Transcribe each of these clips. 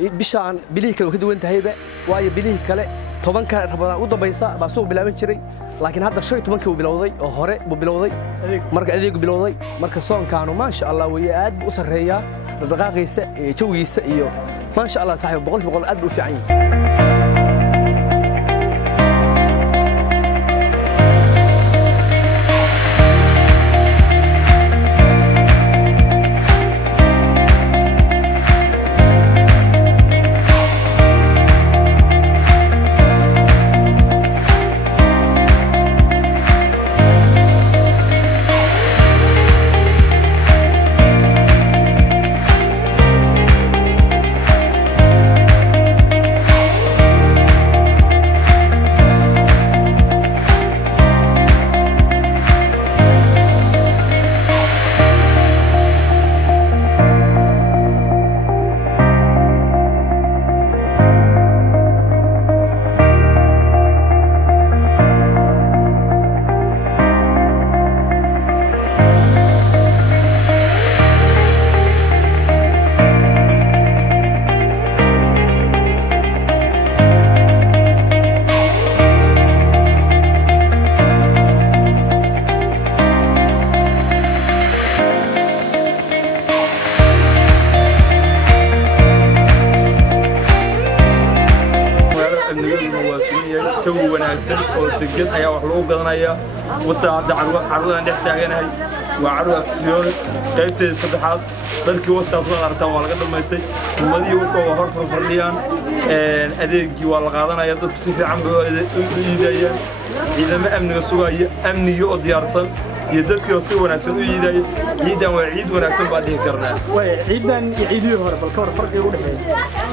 bishaan bilihii kale ka duwan tahayba waayo bilihii kale 10ka rabadaan u dambaysa baa suuq bilaaban jiray laakiin hadda 15 uu bilowday oo hore buu bilowday marka adeegu bilowday marka soonkaanu ma sha Allah way aad u sareeyaa dhaqaaqiisa jawigiisa iyo ma sha Allah saaxiib boqol aad u fiican yahay جو وناسب ودقن أيها وحلو قدنايا وطا عروضا نحتاجينها وعروض أفسيون قيبت الصدحات ذلك وطا أصلا أرتاح والقدم ميتي ومدي وكو وحرف فرديان أديكي والقادنا يضد بسيفي عم بإيدايا إذا ما أمني السوغاية أمني يؤد يارسل يدك يصير وناسب إيدايا عيدا وعيد وناسب بعديه كرنا عيدا يعيدوا هرب الكور فرق يقول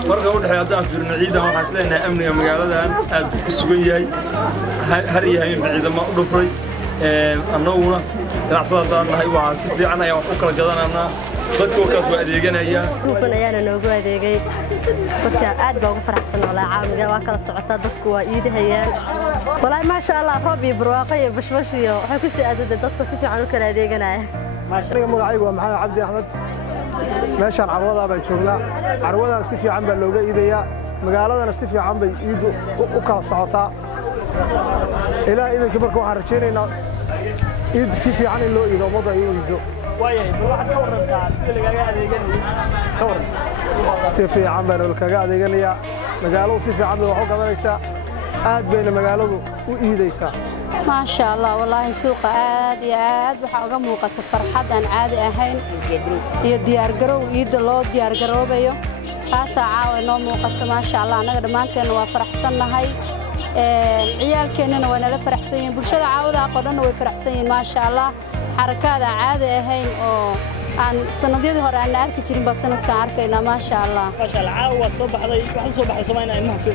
marka u dhaxayada fiirno ciidan waxa isleeyahay amniga magaaladan aad ku sugan yahay har yahay ciidamo u dhufray annaguna ganacsadanahay waa si fiican ayaan wax u kala gadanana dadku kaas waa adeeganaya rufan ayaana noogu adeegay dadka aad baa ugu faraxsan oo laacamiga waa kala socota dadku waa iidahayaan walahi ma sha Allah roob iyo barwaaqo iyo bashbash iyo waxay ku sii aadada dadka si fiican u kala adeeganaya ma sha Allah magacaygu waa Maxamed Cabdi Axmed meeshaan carwada baan joognaa carwadana si fiican baa looga iidayaa magaaladana si fiican bay iid u kala socotaa ilaa iidanka marka waxaan rajaynaynaa iid si fiican in loo iido ummadda ay u iido waayahay bal waxaad ka warantaa sida lagaga adeeganayo ka waran si fiican baa looga adeeganayaa magaaladu si fiican bay wax u gadanaysaa aad bayna magaaladu u iidaysaa ما شاء الله والله سوق عاد يا عاد وحاجة موقت فرحة عن عاد أهين يديار جرو يد الله ديار جرو بيو خاصة عاون موقت ما شاء الله أنا قد ما أنت وفرح سنة هاي عيال كنا وأنا لفرح سين برشة عاودة قدرنا وفرح سين ما شاء الله حركات عاد أهين أو عن سنديد هور عن أرك تجرب بس سنة كأركينا ما شاء الله. ما شاء الله عاوة صبح هذا واحد صبح سمعنا إنها سوي.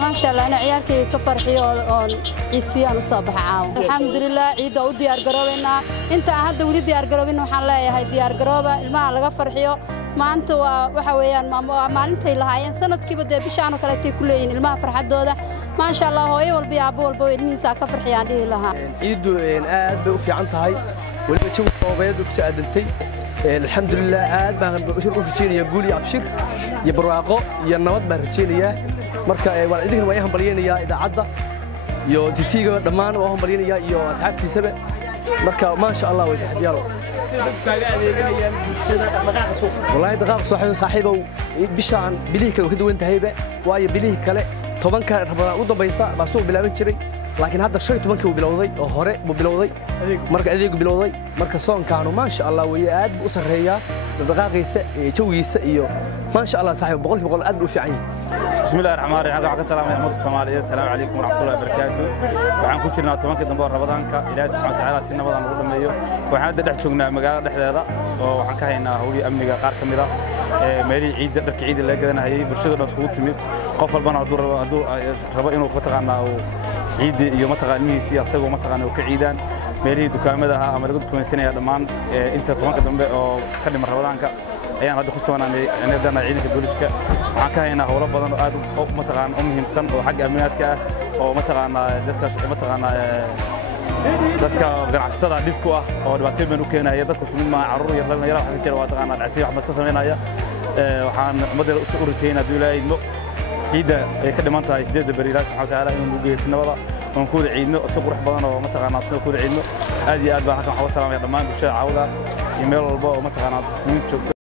ما شاء الله أنا عيالك كفر حيول عيد سيان الصبح عاو. الحمد لله عيد أود ديار قرابنا أنت هذا ولد ديار قرابنا وحلا هاي ديار قرابة الماء على كفر حيو ما أنت وحويان ما أنت إلا هاي سنة كي بدأ بشأنه كلتي كلين الماء فرح دوده ما شاء الله هو يول بيعبو والبويد نيسا كفر حيان دي لها. عيد آد بوفي عنتها هاي ولما تشوف طوبيد وكسادنتي الحمد لله عاد بaan rajeenaya guul iyo abshir iyo barwaaqo iyo nabad baan rajeenaya marka waan idinka way hambalyeynaya idaacada iyo TV-ga dhamaan waan hambalyeynaya iyo asxaabtiisaba marka ma sha Allah way saxbiyaalo kaaga adeeganayaan bulshada dhaqaaqa suuq wallahi dhaqaaqa saaxiibow bishaan bilihii kale ka duwan tahayba waayo bilihii kale 10ka rabadaan u dambaysa baa suuq bilaaban jiray laakiin hadda 15 uu bilowday oo hore buu bilowday marka adeegu bilowday marka soonkaanu ma sha Allah way aad u sareeyaa dhaqaaqiisa jawigiisa iyo ma sha Allah saaxiib boqol aad u fiican yahay بسم الله الرحمن الرحيم waxaan ka salaamay ummadda Soomaaliyeed السلام عليكم ورحمة الله وبركاته waxaan ku jirnaa 10 dambe Ramadaanka Ilaahay subhanahu wa ta'ala si nabad aan ugu dhameeyo waxaan hadda dhex joognaa magaalada dhexdeeda oo waxaan ka haynaa hawli amniga qaar kamid ah meelii ciid dharka ciid la gadanayay bulshada dhan isku timid qof walbana haduu rabo inuu ka taqaanaa ciid iyo ma taqaanihiisa asagoo ma taqaanaa ka ciidaan meelii dukaamada ama lagu dukaansanaya dhamaan inta 10 dambe oo ka dhimay Ramadaanka ayaan hadda ku soonaanay anadana ciidanka booliska waxaan ka haynaa hawlo badan oo aad ma taqaan u muhiimsan oo xagga amniyaadka ah oo ma taqaanaa dadka ganacsatada dhibku ah oo dhibaatooyin u keenaya dadku isku mid ma caruur iyo dhalinyaro waxa jira waa taqaanaa dhacay wax ma sameynaya waxaan ummadda u rajaynaa hadduu ilaahay idmo ciidda ay ka dhiman tahay 8 beri ilaahay subxaanahu wa tacaala inuu nagu geeyo nabada oon ku wada ciidno si qurux badan oo mataqaanaa ku wada ciidno aad iyo aad baan halkan waxaa u salaamaya dhammaan bulshada caawda iyo meel walba oo mataqaanaa muslimiinta joogto